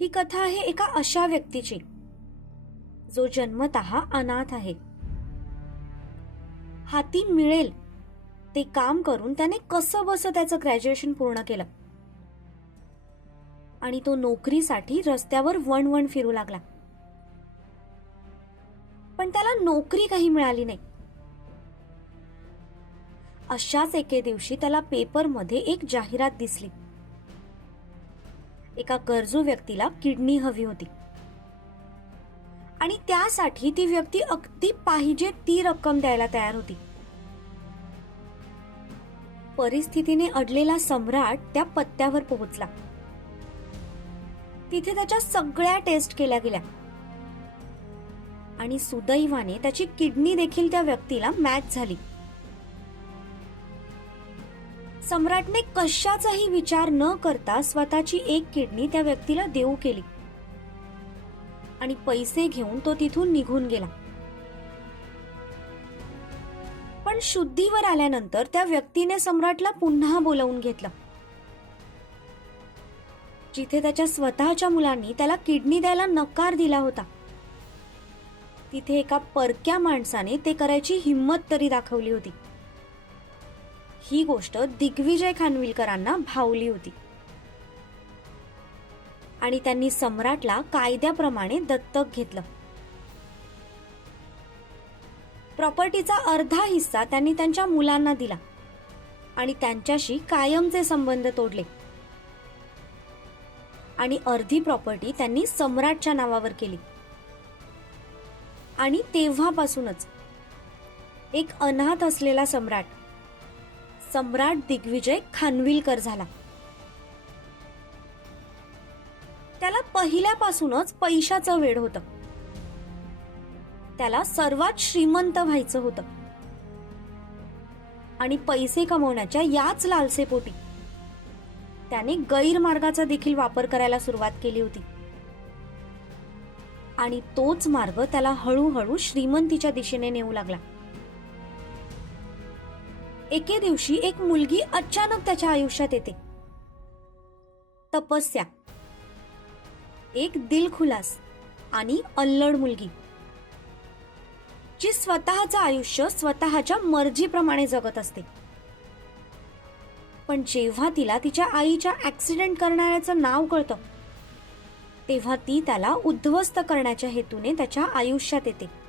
ही कथा आहे एका अशा व्यक्तीची जो जन्मतः अनाथ आहे. हाती मिळेल ते काम करून त्याने कसं बस त्याचं ग्रॅज्युएशन पूर्ण केलं. आणि तो नोकरीसाठी रस्त्यावर वणवण फिरू लागला. पण त्याला नोकरी काही मिळाली नाही. अशाच एके दिवशी त्याला पेपरमध्ये एक जाहिरात दिसली. एका गरजू व्यक्तीला किडनी हवी होती. आणि त्यासाठी ती व्यक्ती अगदी पाहिजे ती रक्कम द्यायला तयार होती. परिस्थितीने अडलेला सम्राट त्या पत्त्यावर पोहोचला. तिथे त्याच्या सगळ्या टेस्ट केल्या गेल्या. आणि सुदैवाने त्याची किडनी देखील त्या व्यक्तीला मॅच झाली. सम्राटने कशाचाही विचार न करता स्वतःची एक किडनी त्या व्यक्तीला देऊ केली. आणि पैसे घेऊन तो तिथून निघून गेला. पण शुद्धीवर आल्यानंतर त्या व्यक्तीने सम्राटला पुन्हा बोलवून घेतलं. जिथे त्याच्या स्वतःच्या मुलांनी त्याला किडनी द्यायला नकार दिला होता तिथे एका परक्या माणसाने ते करायची हिंमत तरी दाखवली होती. ही गोष्ट दिग्विजय खानविलकरांना भावली होती. आणि त्यांनी सम्राटला कायद्याप्रमाणे दत्तक घेतलं. प्रॉपर्टीचा अर्धा हिस्सा त्यांनी त्यांच्या मुलांना दिला आणि त्यांच्याशी कायमचे संबंध तोडले. आणि अर्धी प्रॉपर्टी त्यांनी सम्राटच्या नावावर केली. आणि तेव्हापासूनच एक अनाथ असलेला सम्राट सम्राट दिग्विजय खानविलकर झाला. त्याला पहिल्यापासूनच पैशाचं वेड होतं. त्याला सर्वात श्रीमंत व्हायचं होतं. आणि पैसे कमवण्याच्या याच लालसेपोटी. त्याने गैरमार्गाचा देखील वापर करायला सुरुवात केली होती. आणि तोच मार्ग त्याला हळूहळू श्रीमंतीच्या दिशेने नेऊ लागला. एके दिवशी एक मुलगी अचानक त्याच्या आयुष्यात येते. तपस्या. एक दिलखुलास आणि अल्लड मुलगी. जी स्वतःचं आयुष्य स्वतःच्या मर्जीप्रमाणे जगत असते. पण जेव्हा तिला तिच्या आईच्या ऍक्सिडेंट करणाऱ्याचं नाव कळतं तेव्हा ती त्याला उद्ध्वस्त करण्याच्या हेतूने त्याच्या आयुष्यात येते.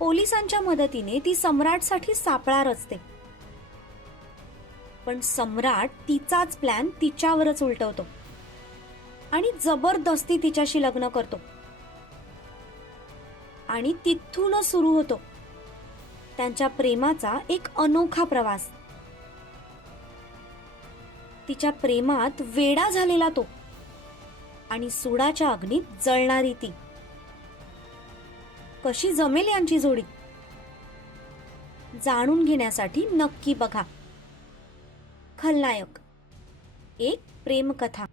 पोलिसांच्या मदतीने ती सम्राटसाठी सापळा रचते. पण सम्राट तिचाच प्लॅन तिच्यावरच उलटवतो. आणि जबरदस्ती तिच्याशी लग्न करतो. आणि तिथूनच सुरू होतो. त्यांच्या प्रेमाचा एक अनोखा प्रवास. तिच्या प्रेमात वेडा झालेला तो. आणि सुडाच्या अग्नीत जळणारी ती. कशी जमेल यांची जोडी? जाणून घेण्यासाठी नक्की बघा. खलनायक. एक प्रेमकथा.